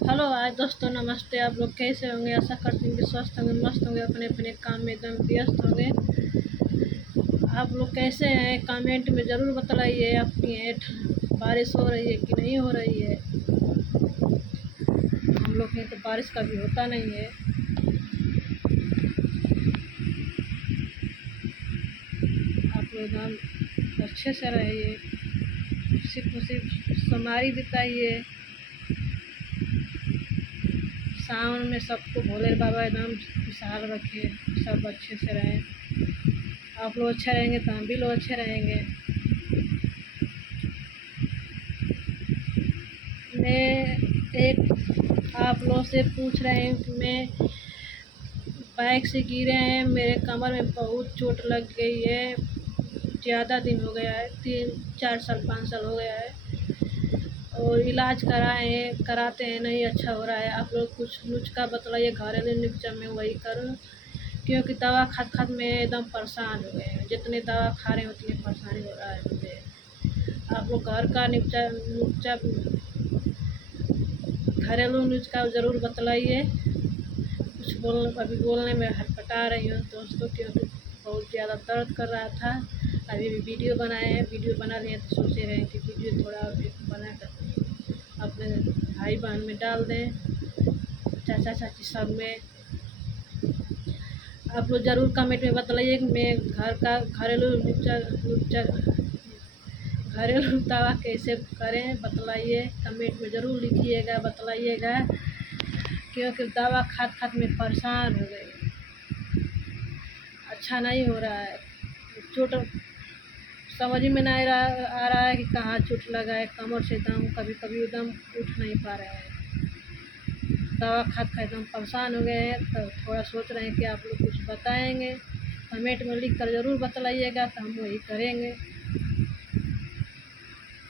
Hello आज दोस्तों, नमस्ते। आप लोग कैसे होंगे? आशा करती हूँ कि स्वस्थ होंगे, मस्त होंगे, अपने अपने काम में एकदम व्यस्त होंगे। आप लोग कैसे हैं? कमेंट में ज़रूर बतलाइए। आपकी बारिश हो रही है कि नहीं हो रही है? हम लोग के तो बारिश कभी होता नहीं है। आप लोग एकदम अच्छे से रहिए, खुशी खुशी समारी बिताइए। सावन में सबको भोले बाबा एकदम खुशहाल रखे, सब अच्छे से रहें। आप लोग अच्छे रहेंगे तो हम भी लोग अच्छे रहेंगे। मैं एक आप लोग से पूछ रहे हैं कि मैं बाइक से गिरे हैं, मेरे कमर में बहुत चोट लग गई है। ज़्यादा दिन हो गया है, 3 4 साल 5 साल हो गया है और इलाज कराए हैं, कराते हैं, नहीं अच्छा हो रहा है। आप लोग कुछ नुस्खा बतलाइए, घरेलू नुस्खा में वही करूँ, क्योंकि दवा खाद खाद में एकदम परेशान हो गए हैं। जितनी दवा खा रहे हैं उतनी परेशानी हो रहा है मुझे। आप लोग घर का नुस्खा नुस्खा घरेलू नुस्खा ज़रूर बतलाइए। अभी बोलने में हटपटा रही हूँ दोस्तों, क्योंकि बहुत ज़्यादा दर्द कर रहा था। अभी भी वीडियो बनाए हैं, वीडियो बना लिए तो सोचे रहे कि वीडियो थोड़ा बना कर अपने भाई बहन में डाल दें, चाचा चाची सब में। आप लोग ज़रूर कमेंट में बतलाइए कि मैं घर का घरेलू दवा कैसे करें, बतलाइए। कमेंट में ज़रूर लिखिएगा, बतलाइएगा, क्योंकि दवा खाद खाद में परेशान हो गए। अच्छा नहीं हो रहा है। चोट समझ में नहीं आ रहा है कि कहाँ चोट लगा है। कमर से एकदम कभी कभी एकदम उठ नहीं पा रहे हैं। दवा खाद खा एकदम परेशान हो गए हैं, तो थोड़ा सोच रहे हैं कि आप लोग कुछ बताएंगे। कमेंट में लिख कर ज़रूर बतलाइएगा, तो हम वही करेंगे।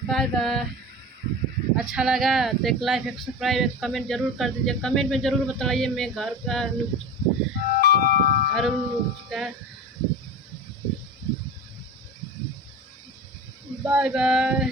Bye bye. अच्छा लगा तो एक लाइक, एक सब्सक्राइब, एक कमेंट ज़रूर कर दीजिए। कमेंट में ज़रूर बतलाइए मैं घरेलू नुस्खा। Bye bye.